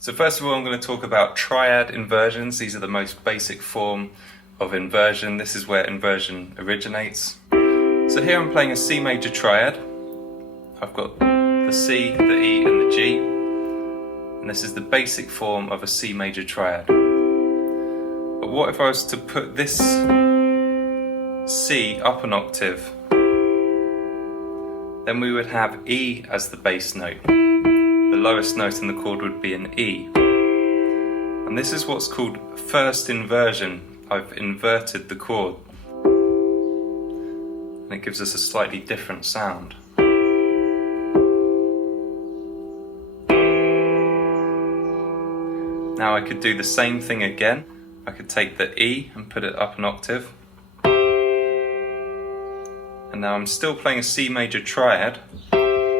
So first of all, I'm going to talk about triad inversions. These are the most basic form of inversion. This is where inversion originates. So here I'm playing a C major triad. I've got the C, the E and the G. And this is the basic form of a C major triad. But what if I was to put this C up an octave? Then we would have E as the bass note. The lowest note in the chord would be an E. And this is what's called first inversion. I've inverted the chord. And it gives us a slightly different sound. Now I could do the same thing again. I could take the E and put it up an octave. And now I'm still playing a C major triad.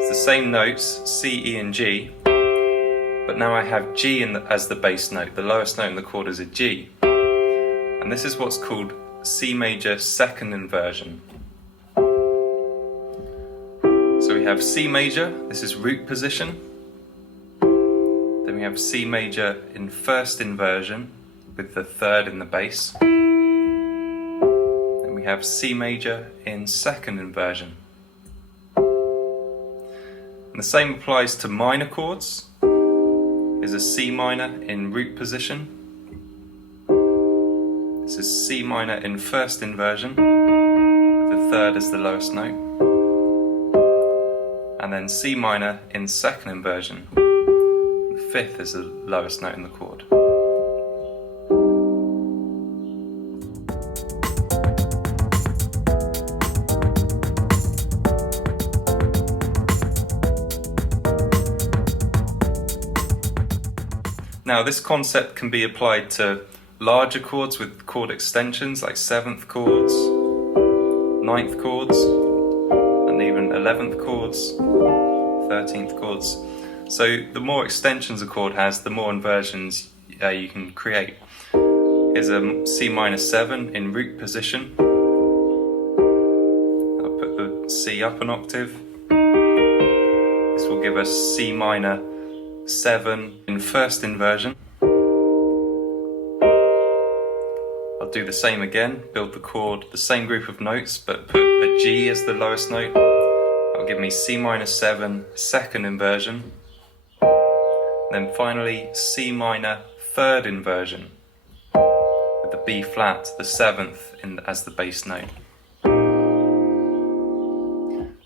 It's the same notes, C, E and G, but now I have G as the bass note. The lowest note in the chord is a G. And this is what's called C major second inversion. So we have C major, this is root position. Then we have C major in first inversion with the third in the bass. Then we have C major in second inversion. And the same applies to minor chords. Here's a C minor in root position. This is C minor in first inversion, with the third as the lowest note. And then C minor in second inversion. The fifth is the lowest note in the chord. Now this concept can be applied to larger chords with chord extensions like 7th chords, 9th chords, and even 11th chords, 13th chords. So the more extensions a chord has, the more inversions you can create. Here's a C minor 7 in root position. I'll put the C up an octave. This will give us C minor 7 in first inversion. I'll do the same again, build the chord, the same group of notes, but put a G as the lowest note. That'll give me C minor 7 second inversion. And then finally C minor third inversion with the B flat, the 7th as the bass note.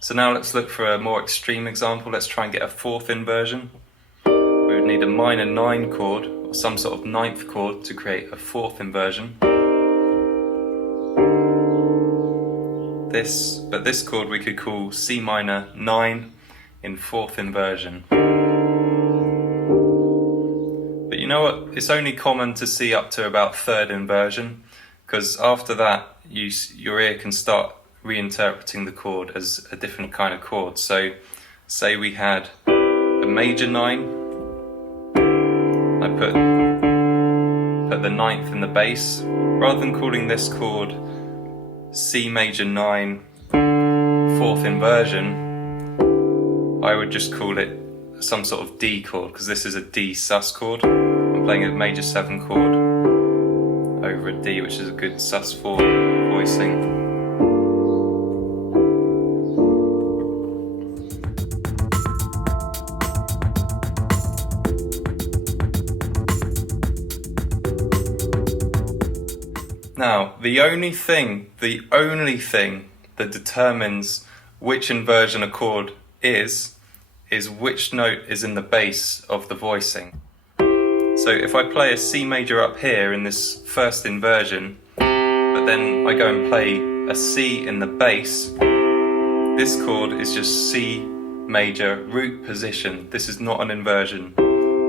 So now let's look for a more extreme example. Let's try and get a fourth inversion. We would need a minor 9 chord or some sort of 9th chord to create a fourth inversion. This chord we could call C minor 9 in fourth inversion. But you know what? It's only common to see up to about third inversion, because after that your ear can start reinterpreting the chord as a different kind of chord. So say we had a major 9. I put the 9th in the bass. Rather than calling this chord C major 9 fourth inversion, I would just call it some sort of D chord, because this is a D sus chord. I'm playing a major 7 chord over a D, which is a good sus4 voicing. Now, the only thing that determines which inversion a chord is which note is in the bass of the voicing. So if I play a C major up here in this first inversion, but then I go and play a C in the bass, this chord is just C major root position. This is not an inversion,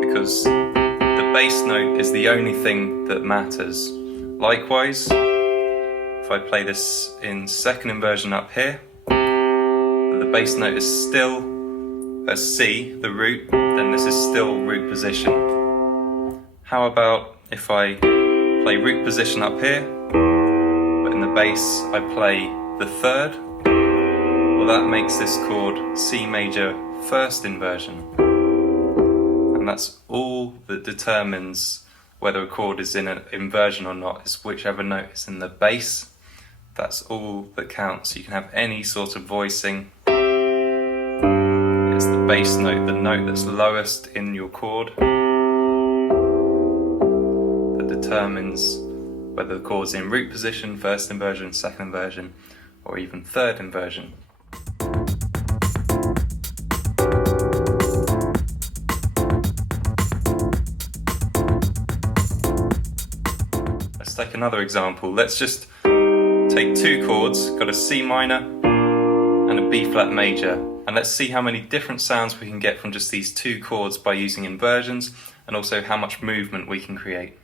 because the bass note is the only thing that matters. Likewise, if I play this in second inversion up here, the bass note is still a C, the root, then this is still root position. How about if I play root position up here, but in the bass I play the third? Well, that makes this chord C major first inversion. And And that's all that determines whether a chord is in an inversion or not, is whichever note is in the bass. That's all that counts. You can have any sort of voicing. It's the bass note, the note that's lowest in your chord, that determines whether the chord's in root position, first inversion, second inversion, or even third inversion. Let's take another example. Let's just take two chords, got a C minor and a B flat major, and let's see how many different sounds we can get from just these two chords by using inversions, and also how much movement we can create.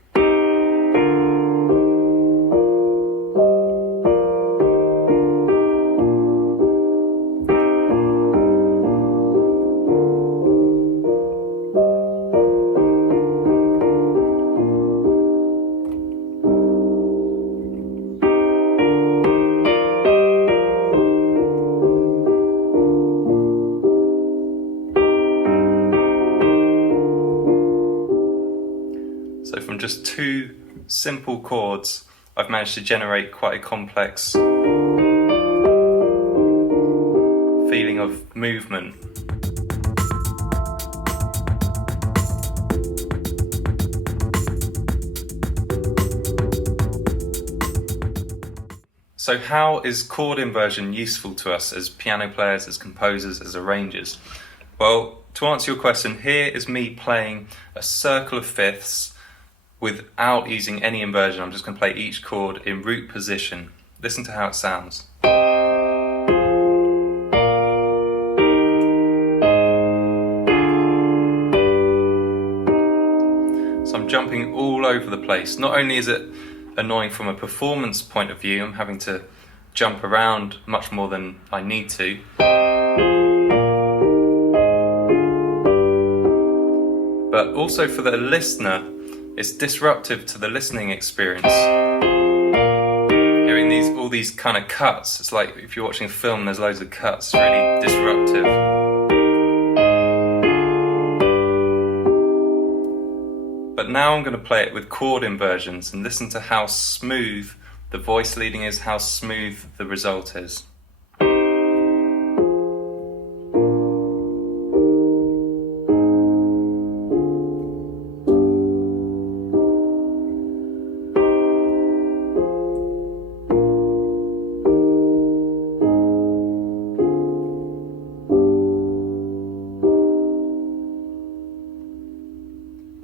So from just two simple chords, I've managed to generate quite a complex feeling of movement. So how is chord inversion useful to us as piano players, as composers, as arrangers? Well, to answer your question, here is me playing a circle of fifths without using any inversion. I'm just going to play each chord in root position. Listen to how it sounds. So I'm jumping all over the place. Not only is it annoying from a performance point of view, I'm having to jump around much more than I need to, but also for the listener, it's disruptive to the listening experience. Hearing all these kind of cuts, it's like if you're watching a film and there's loads of cuts, it's really disruptive. But now I'm going to play it with chord inversions and listen to how smooth the voice leading is, how smooth the result is.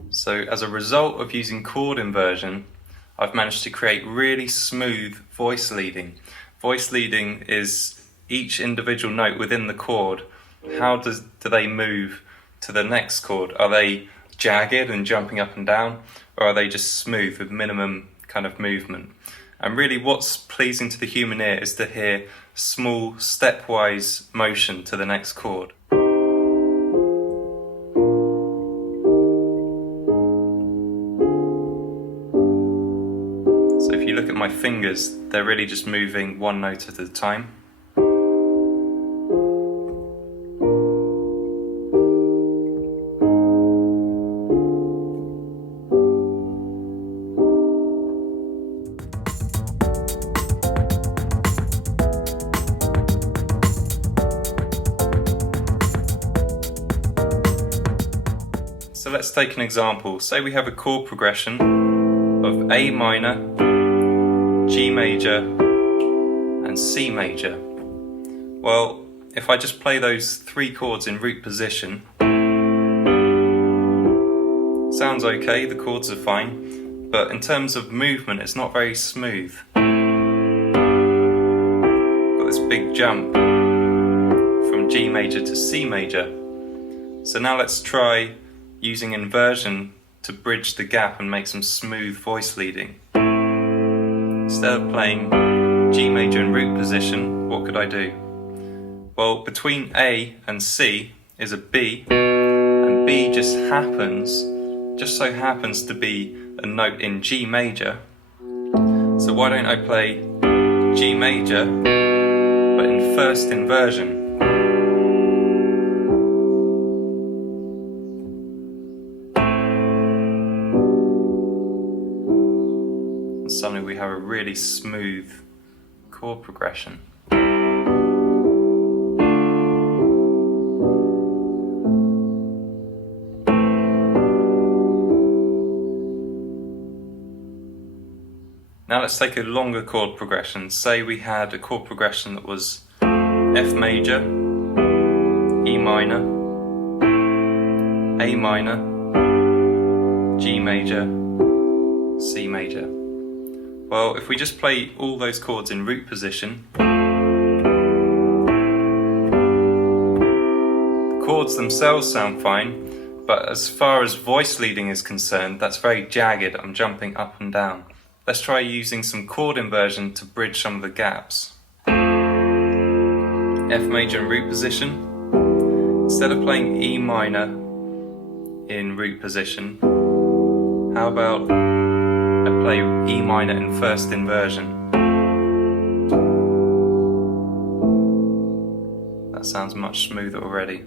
So as a result of using chord inversion, I've managed to create really smooth voice leading. Voice leading is each individual note within the chord. How do they move to the next chord? Are they jagged and jumping up and down, or are they just smooth with minimum kind of movement? And really what's pleasing to the human ear is to hear small stepwise motion to the next chord. So if you look at my fingers, they're really just moving one note at a time. So let's take an example. Say we have a chord progression of A minor, G major and C major. Well, if I just play those three chords in root position, sounds okay, the chords are fine, but in terms of movement it's not very smooth. Got this big jump from G major to C major. So now let's try using inversion to bridge the gap and make some smooth voice leading. Instead of playing G major in root position, what could I do? Well, between A and C is a B, and B just so happens to be a note in G major. So why don't I play G major, but in first inversion? and suddenly we have a really smooth chord progression. Now let's take a longer chord progression. Say we had a chord progression that was F major, E minor, A minor, G major, C major. Well, if we just play all those chords in root position, the chords themselves sound fine, but as far as voice leading is concerned, that's very jagged. I'm jumping up and down. Let's try using some chord inversion to bridge some of the gaps. F major in root position. Instead of playing E minor in root position, how about I play E minor in first inversion? That sounds much smoother already.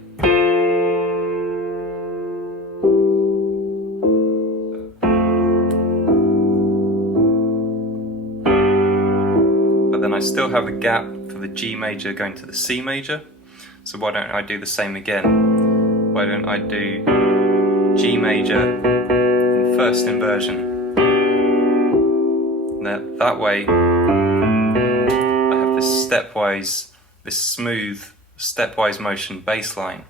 Then I still have a gap for the G major going to the C major, so why don't I do the same again? Why don't I do G major in first inversion? That way I have this stepwise, this smooth stepwise motion bass line.